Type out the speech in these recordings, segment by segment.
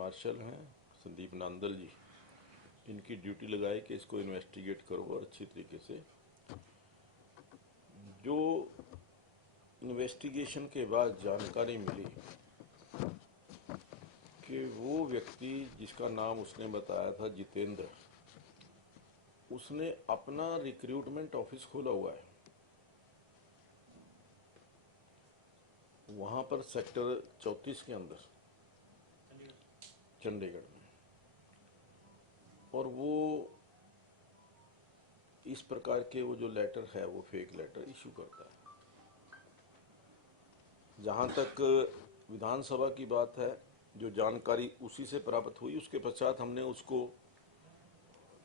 Martial हैं संदीप नांदल जी, इनकी duty लगाई कि इसको इन्वेस्टिगेट करो और अच्छी तरीके से। जो इन्वेस्टिगेशन के बाद जानकारी मिली कि वो व्यक्ति जिसका नाम उसने बताया था जितेंद्र, उसने अपना रिक्रूटमेंट ऑफिस खोला हुआ है वहां पर सेक्टर 34 के अंदर चंडीगढ़ में, और वो इस प्रकार के वो जो लेटर है वो फेक लेटर इशू करता है। जहां तक विधानसभा की बात है, जो जानकारी उसी से प्राप्त हुई, उसके पश्चात हमने उसको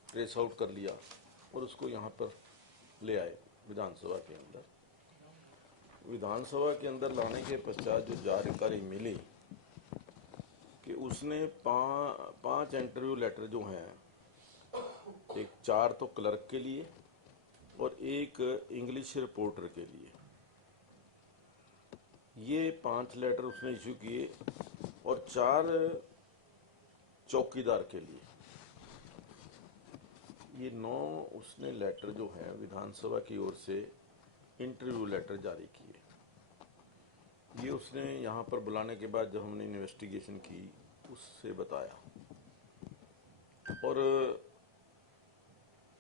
ट्रेस आउट कर लिया और उसको यहाँ पर ले आए विधानसभा के अंदर। विधानसभा के अंदर लाने के पश्चात जो जानकारी मिली कि उसने पांच इंटरव्यू लेटर जो हैं, एक 4 तो क्लर्क के लिए और एक इंग्लिश रिपोर्टर के लिए, ये 5 लेटर उसने इश्यू किए और 4 चौकीदार के लिए। ये 9 उसने लेटर जो हैं विधानसभा की ओर से इंटरव्यू लेटर जारी किए। ये उसने यहाँ पर बुलाने के बाद जब हमने इन्वेस्टिगेशन की उससे बताया, और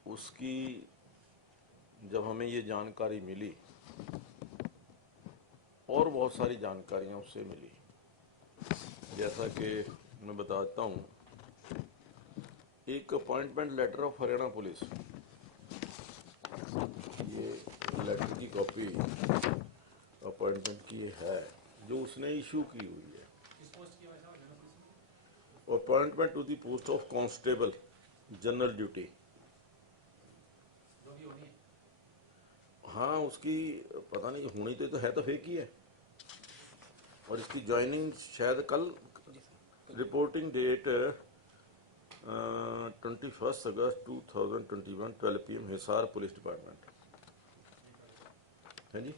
उसकी जब हमें ये जानकारी मिली और बहुत सारी जानकारियां उससे मिली, जैसा कि मैं बताता हूँ। एक appointment letter of Haryana police, ये लेटर की कॉपी अपॉइंटमेंट की है जो उसने इशू की हुई है। Appointment to the post of constable general duty. हाँ, उसकी पता नहीं होनी तो है, तो फेक ही है। और इसकी ज्वाइनिंग शायद कल, रिपोर्टिंग डेट 21 अगस्त 2021 12 PM हिसार पुलिस डिपार्टमेंट है जी,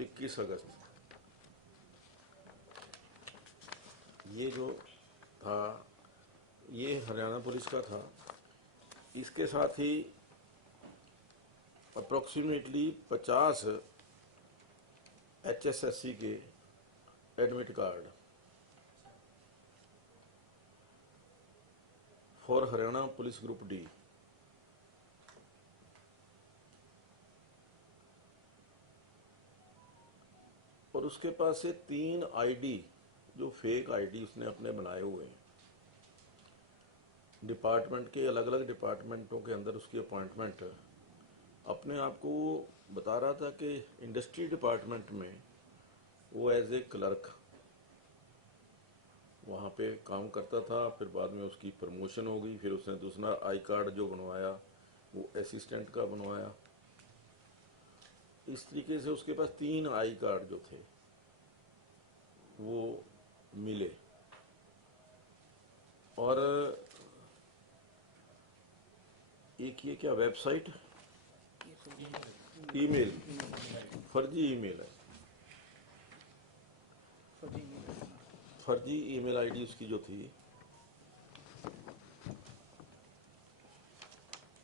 21 अगस्त। ये जो था ये हरियाणा पुलिस का था। इसके साथ ही अप्रोक्सीमेटली 50 HSSC के admit card for Haryana police group D, और उसके पास से 3 ID जो फेक ID उसने अपने बनाए हुए हैं। डिपार्टमेंट के अलग अलग डिपार्टमेंटों के अंदर उसकी अपॉइंटमेंट, अपने आप को वो बता रहा था कि इंडस्ट्री डिपार्टमेंट में वो एज ए क्लर्क वहाँ पे काम करता था। फिर बाद में उसकी प्रमोशन हो गई, फिर उसने दूसरा आई कार्ड जो बनवाया वो असिस्टेंट का बनवाया। इस तरीके से उसके पास 3 आई कार्ड जो थे वो मिले। और एक ये क्या वेबसाइट, ईमेल, फर्जी ईमेल है, फर्जी ईमेल आईडी उसकी जो थी।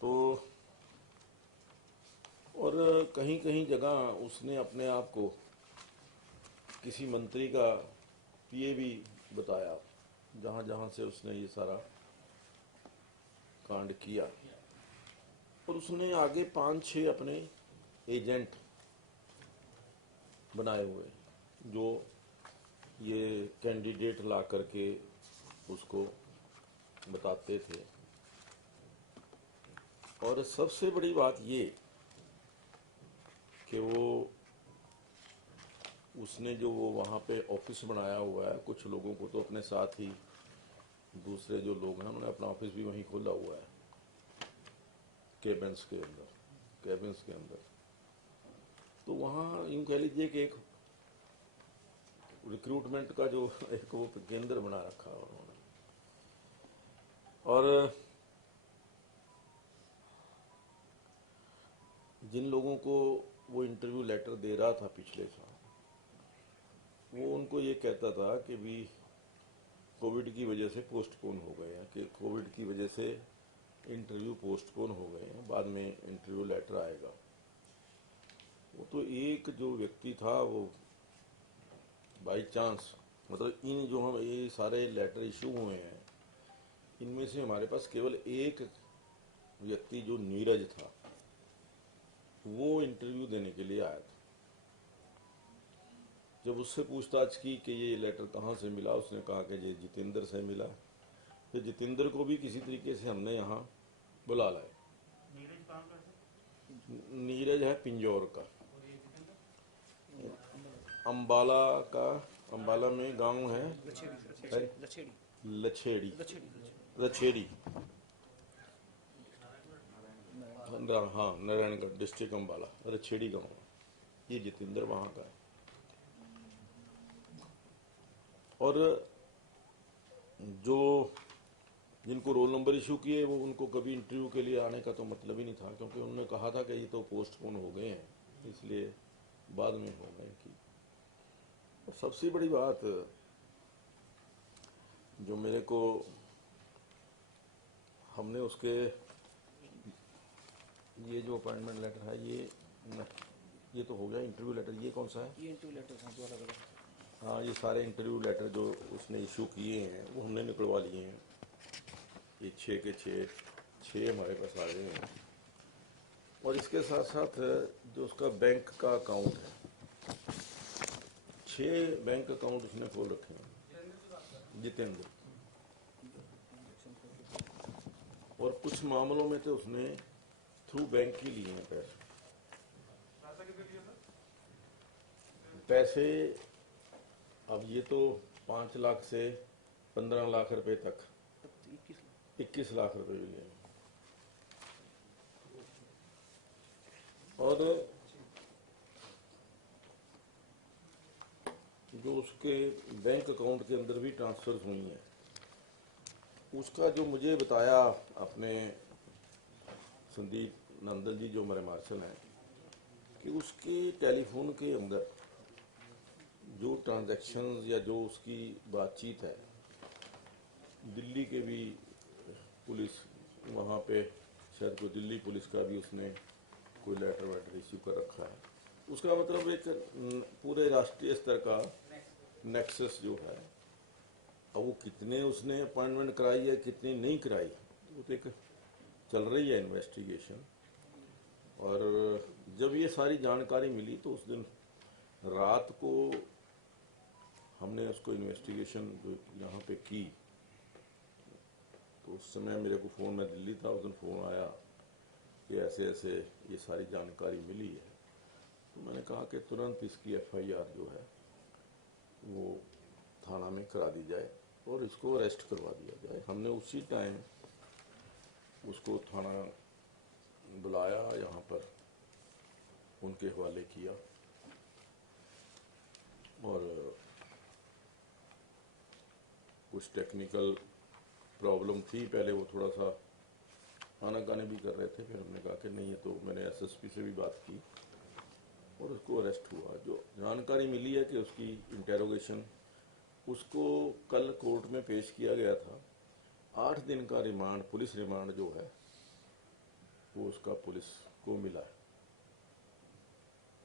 तो और कहीं कहीं जगह उसने अपने आप को किसी मंत्री का PA भी बताया, जहां जहां से उसने ये सारा कांड किया। और उसने आगे 5-6 अपने एजेंट बनाए हुए जो ये कैंडिडेट ला करके उसको बताते थे। और सबसे बड़ी बात ये कि उसने जो वो वहाँ पे ऑफिस बनाया हुआ है, कुछ लोगों को तो अपने साथ ही दूसरे जो लोग हैं उन्होंने अपना ऑफिस भी वहीं खोला हुआ है, कैबिन्स के अंदर। तो वहाँ यूँ कह लीजिए कि एक रिक्रूटमेंट का जो एक वो केंद्र बना रखा है उन्होंने। और जिन लोगों को वो इंटरव्यू लेटर दे रहा था पिछले साल, वो उनको ये कहता था कि भी कोविड की वजह से पोस्टपोन हो गए हैं, कि कोविड की वजह से इंटरव्यू पोस्टपोन हो गए हैं, बाद में इंटरव्यू लेटर आएगा। वो तो एक जो व्यक्ति था वो बाई चांस, मतलब इन जो हम ये सारे लेटर इशू हुए हैं इनमें से हमारे पास केवल एक व्यक्ति जो नीरज था वो इंटरव्यू देने के लिए आया था। जब उससे पूछताछ की कि ये लेटर कहाँ से मिला, उसने कहा कि ये जितेंद्र से मिला। तो जितेंद्र को भी किसी तरीके से हमने यहाँ बुला लाए। नीरज कहाँ का है? नीरज है पिंजौर का, अम्बाला का, अम्बाला में गांव है लछेड़ी, रछेड़ी, हाँ नारायणगढ़ डिस्ट्रिक्ट अम्बाला, रछेड़ी गांव। ये जितेंद्र वहाँ का है। और जो जिनको रोल नंबर इशू किए वो उनको कभी इंटरव्यू के लिए आने का तो मतलब ही नहीं था, क्योंकि उन्होंने कहा था कि ये तो पोस्टपोन हो गए हैं, इसलिए बाद में हो गए की। और सबसे बड़ी बात जो मेरे को, हमने उसके ये जो अपॉइंटमेंट लेटर है ये तो हो गया इंटरव्यू लेटर। ये कौन सा है? ये इंटरव्यू लेटर हैं जो अलग अलग। हाँ, ये सारे इंटरव्यू लेटर जो उसने इशू किए हैं वो हमने निकलवा लिए हैं। ये 6 के 6 हमारे पास आ गए हैं। और इसके साथ साथ जो उसका बैंक का अकाउंट है, 6 बैंक अकाउंट उसने खोल रखे हैं जितेंद्र। और कुछ मामलों में तो उसने थ्रू बैंक ही लिए हैं पैसे। अब ये तो 5 लाख से 15 लाख रुपए तक 21 लाख रुपए भी लिए। और जो उसके बैंक अकाउंट के अंदर भी ट्रांसफर हुई हैं, उसका जो मुझे बताया अपने संदीप नंदल जी जो हमारे मार्शल हैं, कि उसके टेलीफोन के अंदर जो ट्रांजैक्शंस या जो उसकी बातचीत है, दिल्ली के भी पुलिस वहाँ पे शायद कोई दिल्ली पुलिस का भी उसने कोई लेटर वेटर इश्यू कर रखा है। उसका मतलब एक पूरे राष्ट्रीय स्तर का नेक्सस जो है। अब वो कितने उसने अपॉइंटमेंट कराई है कितनी नहीं कराई, वो तो एक चल रही है इन्वेस्टिगेशन। और जब ये सारी जानकारी मिली तो उस दिन रात को हमने उसको इन्वेस्टिगेशन जो यहाँ पे की, तो उस समय मेरे को फ़ोन, में दिल्ली था उस दिन, फ़ोन आया कि ऐसे ऐसे ये सारी जानकारी मिली है। तो मैंने कहा कि तुरंत इसकी FIR जो है वो थाना में करा दी जाए और इसको अरेस्ट करवा दिया जाए। हमने उसी टाइम उसको थाना बुलाया, यहाँ पर उनके हवाले किया। और कुछ टेक्निकल प्रॉब्लम थी, पहले वो थोड़ा सा आनाकानी भी कर रहे थे, फिर हमने कहा कि नहीं, ये तो मैंने SSP से भी बात की और उसको अरेस्ट हुआ। जो जानकारी मिली है कि उसकी इंटेरोगेशन, उसको कल कोर्ट में पेश किया गया था। 8 दिन का रिमांड, पुलिस रिमांड जो है वो उसका पुलिस को मिला है।